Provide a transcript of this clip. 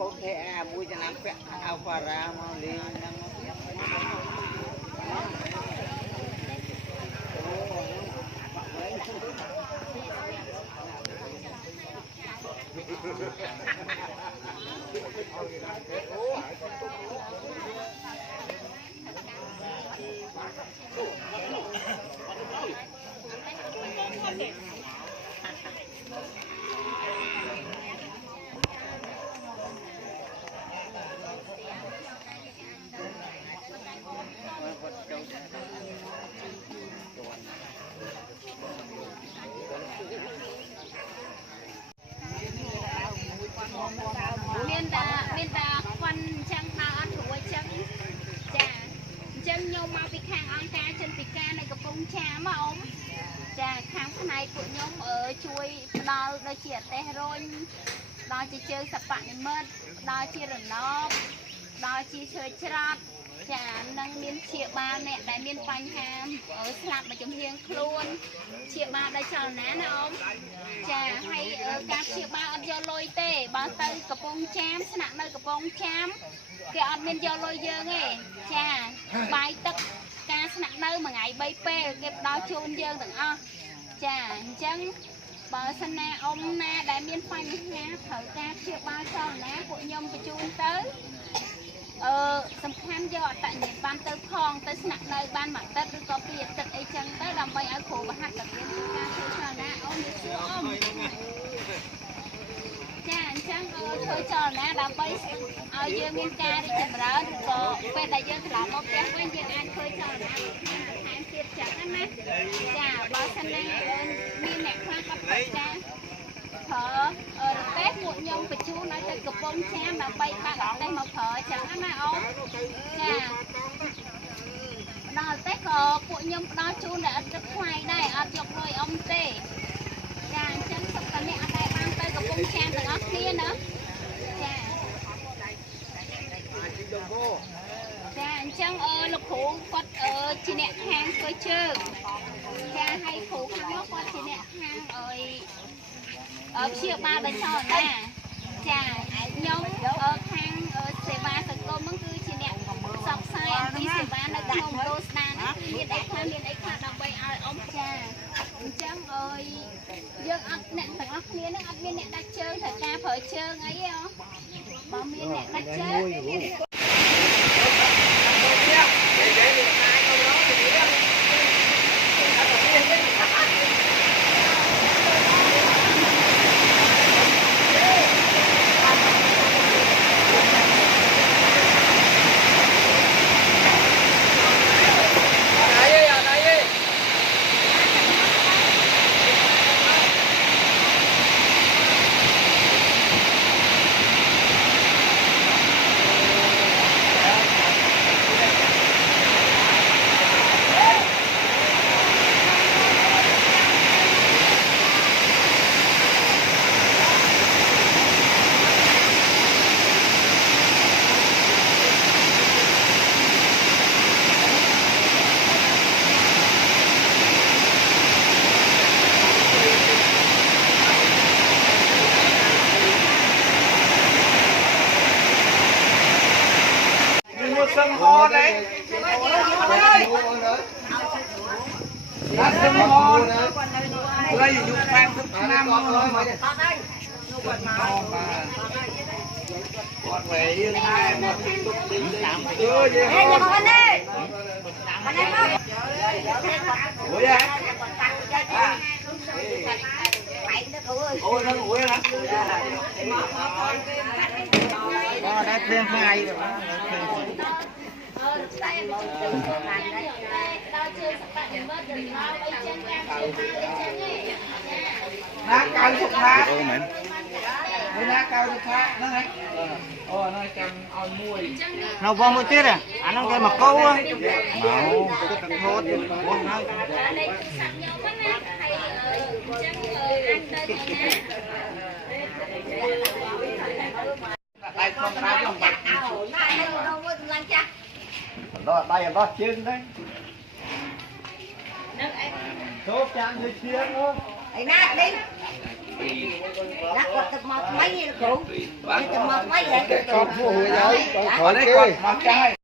កូនទេអាមួយចំណាំពាក់អោបារាមកលេងហ្នឹងមានតាខ្វិនចឹងដល់អត់រួចចឹងចាអញ្ចឹងញោមមកពីខាងអង្គការជនពិការនៅកំពង់ចាមអ៊ំចាខាងផ្នែកពួកខ្ញុំជួយផ្ដល់ដូចជាអទេសរុញដល់ជាជើងសបនិមិត្តដល់ជារណបដល់ជាឈើច្រត់ចានឹងមានព្យាបាលអ្នកដែលមានបញ្ហាស្លាប់មួយចំហៀងខ្លួនព្យាបាលដោយចលនាណាអ៊ំចាហើយការព្យាបាលអត់យកលុយទេបើទៅកំពង់ចាមស្នាក់នៅកំពង់ចាមគេអត់មានយកលុយយើងទេចាបាយទឹកការស្នាក់នៅមួយថ្ងៃ3ពេលគេផ្ដល់ជូនយើងទាំងអស់ចាអញ្ចឹងបើសិនណាអ៊ំណាដែលមានបញ្ហាត្រូវការព្យាបាលចលនាពួកខ្ញុំបញ្ជូនទៅសំខាន់យកអត្តញ្ញាណប័ណ្ណទៅផងទៅស្នាក់នៅបានមួយអាទិត្យឬក៏ពីរអាទិត្យអីចឹងទៅដើម្បីឲ្យគ្រូបហាត់រៀនការធ្វើចលនាអូននិយាយអ៊ំចាអញ្ចឹងធ្វើចលនាដើម្បីឲ្យយើងមានការរីកចម្រើនឬក៏ពេលដែលយើងត្រឡប់មកផ្ទះវិញយើងអាចធ្វើចលនាបន្ថែមទៀតចឹងណាចាបើសិនណាមានអ្នកខ្លះគាត់ប្រកាសប្រើរទេះពួកខ្ញុំបញ្ជូនឲ្យទៅកំពង់ចាមដើម្បីបាក់រទេះមកប្រើចឹងណាអូនចាដល់រទេះក៏ពួកខ្ញុំផ្ដល់ជូនតែឥតគិតថ្លៃដែរអត់យកលុយអ៊ំទេចាអញ្ចឹងសុខតែអ្នកអត់ដែលបានទៅកំពង់ចាមទាំងអស់គ្នាណាចាអញ្ចឹងលោកគ្រូគាត់ជាអ្នកខាងធ្វើជើងចាឲ្យគ្រូខាងនោះគាត់ជាអ្នកខាងព្យាបាលដោយចលនាចាខ្ញុំខាងសេវាសង្គមហ្នឹងគឺជាអ្នកផ្សព្វផ្សាយអំពីសេវានៅក្នុងដូស្តានហ្នឹងគឺមានអីខ្លះដើម្បីឲ្យអ៊ំចាអញ្ចឹងយើងអត់អ្នកទាំងអស់គ្នាហ្នឹងអត់មានអ្នកដាច់ជើងត្រូវការប្រើជើងអីហ៎បើមានអ្នកដាច់ជើងsân ho đấy. Lá sân ho đấy. Đây dùng phan thức nam thôi mà. Còn về yên hai mà tục tính làm chưa gì không? Ê, anh đi. Anh em ơi. Ủa vậy? Ôi nó ủi hả? Đó đã thêm hai rồi. Ná cao thuộc thác. Ná cao thuộc thác nó này. Nó cầm oi mùi. Nó vong một tiết à? Anh nó cái mà câu á. Màu cái thốt buông nó. Đây không ra không bạch. Đó đây là chiên đấy. Số trang như chiên đó. Ấy nát đi. Nát quật tập một mấy vậy cụ? Vậy cho một mấy vậy? Còn mua hụi rồi. Còn đây còn